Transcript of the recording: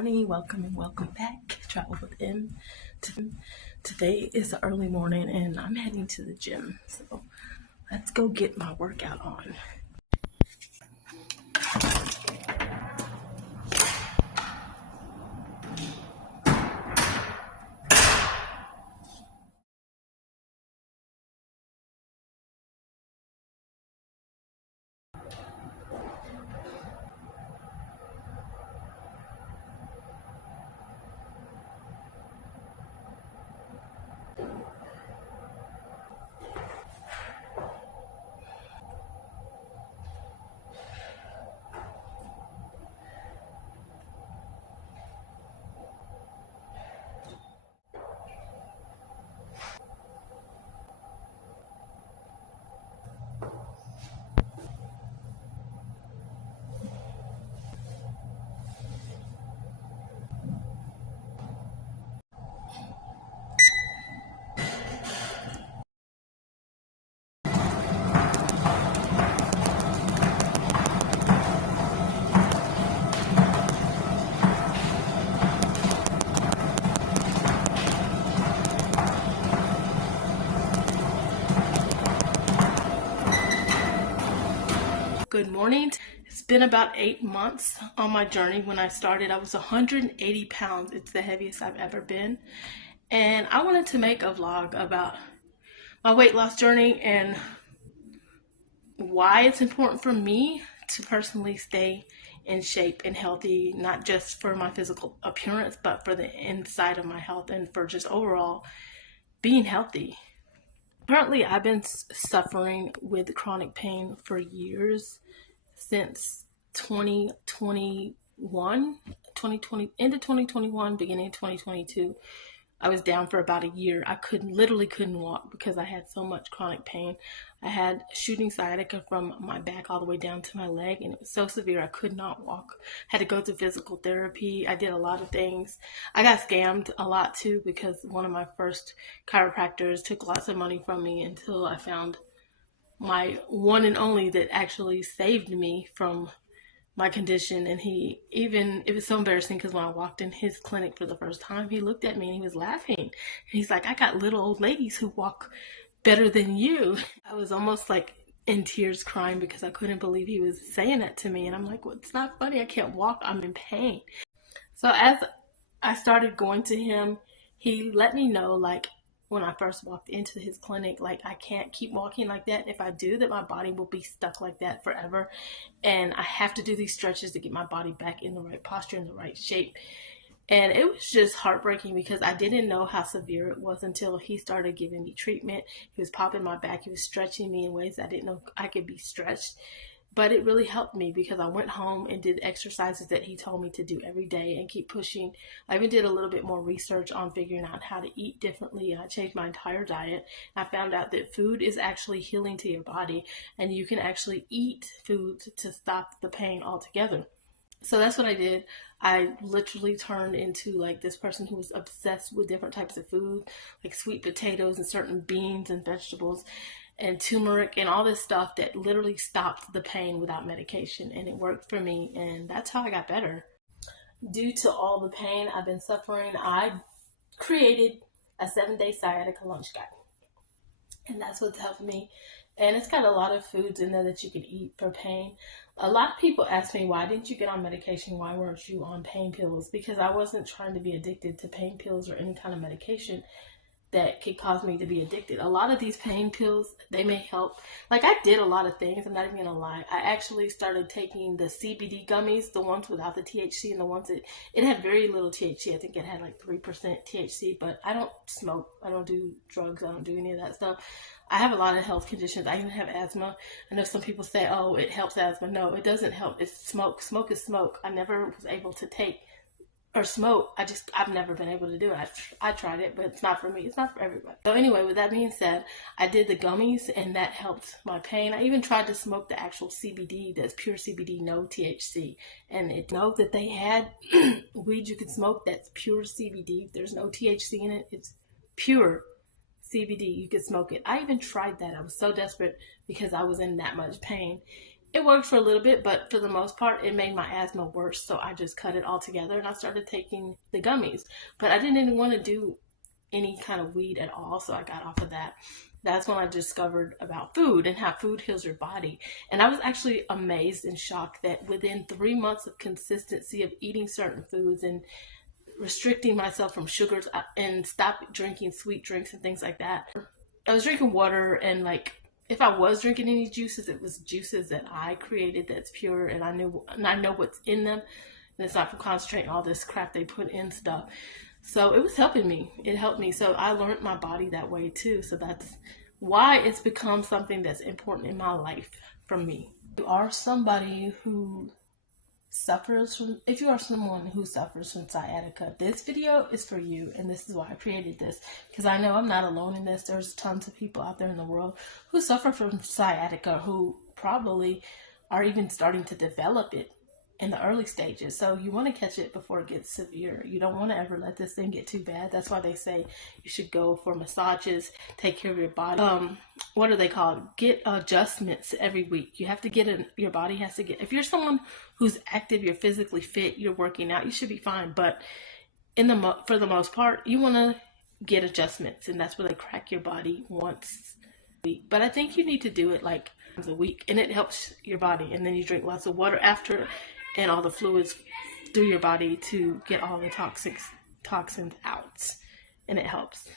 morning, welcome and welcome back. Travel with M. Today is the early morning and I'm heading to the gym. So let's go get my workout on. Good morning. It's been about 8 months on my journey. When I started, I was 180 pounds. It's the heaviest I've ever been. And I wanted to make a vlog about my weight loss journey and why it's important for me to personally stay in shape and healthy, not just for my physical appearance, but for the inside of my health and for just overall being healthy. Currently, I've been suffering with chronic pain for years, since 2020, end of 2021, beginning of 2022. I was down for about a year. I literally couldn't walk because I had so much chronic pain. I had shooting sciatica from my back all the way down to my leg, and it was so severe I could not walk. Had to go to physical therapy. I did a lot of things. I got scammed a lot too because one of my first chiropractors took lots of money from me until I found my one and only that actually saved me from my condition. And it was so embarrassing because when I walked in his clinic for the first time, he looked at me and he was laughing. And he's like, "I got little old ladies who walk better than you." I was almost like in tears crying because I couldn't believe he was saying that to me. And I'm like, well, it's not funny. I can't walk. I'm in pain. So as I started going to him, he let me know, like, when I first walked into his clinic, like, I can't keep walking like that. If I do, that my body will be stuck like that forever. And I have to do these stretches to get my body back in the right posture, in the right shape. And it was just heartbreaking because I didn't know how severe it was until he started giving me treatment. He was popping my back. He was stretching me in ways I didn't know I could be stretched. But it really helped me because I went home and did exercises that he told me to do every day and keep pushing. I even did a little bit more research on figuring out how to eat differently, and I changed my entire diet. I found out that food is actually healing to your body, and you can actually eat food to stop the pain altogether. So that's what I did. I literally turned into like this person who was obsessed with different types of food, like sweet potatoes and certain beans and vegetables and turmeric and all this stuff that literally stopped the pain without medication. And it worked for me, and that's how I got better. Due to all the pain I've been suffering, I created a 7-day sciatica lunch guide. And that's what's helped me. And it's got a lot of foods in there that you can eat for pain. A lot of people ask me, why didn't you get on medication? Why weren't you on pain pills? Because I wasn't trying to be addicted to pain pills or any kind of medication that could cause me to be addicted. A lot of these pain pills, they may help. Like, I did a lot of things. I'm not even gonna lie. I actually started taking the CBD gummies, the ones without the THC, and the ones that, it had very little THC. I think it had like 3% THC, but I don't smoke. I don't do drugs. I don't do any of that stuff. I have a lot of health conditions. I even have asthma. I know some people say, oh, it helps asthma. No, it doesn't help. It's smoke. Smoke is smoke. I never was able to take or smoke. I've never been able to do it. I tried it, but it's not for me. It's not for everybody. So anyway, with that being said, I did the gummies and that helped my pain. I even tried to smoke the actual CBD, that's pure CBD, no THC. And it know that they had weed you could smoke that's pure CBD. There's no THC in it. It's pure CBD. You could smoke it. I even tried that. I was so desperate because I was in that much pain. It worked for a little bit, but for the most part, it made my asthma worse. So I just cut it all together and I started taking the gummies. But I didn't even want to do any kind of weed at all, so I got off of that. That's when I discovered about food and how food heals your body. And I was actually amazed and shocked that within 3 months of consistency of eating certain foods and restricting myself from sugars and stop drinking sweet drinks and things like that, I was drinking water, and like if I was drinking any juices, it was juices that I created that's pure, and I know what's in them, and it's not from concentrate and all this crap they put in stuff. So it was helping me. It helped me. So I learned my body that way too. So that's why it's become something that's important in my life for me. You are somebody who suffers from, if you are someone who suffers from sciatica, this video is for you, and this is why I created this, because I know I'm not alone in this. There's tons of people out there in the world who suffer from sciatica, who probably are even starting to develop it in the early stages. So you want to catch it before it gets severe. You don't want to ever let this thing get too bad. That's why they say you should go for massages, take care of your body. What are they called? Get adjustments every week. You have to get your body has to get, if you're someone who's active, you're physically fit, you're working out, you should be fine. But for the most part, you want to get adjustments, and that's where they crack your body once a week. But I think you need to do it like once a week, and it helps your body. And then you drink lots of water after, and all the fluids through your body to get all the toxins out, and it helps.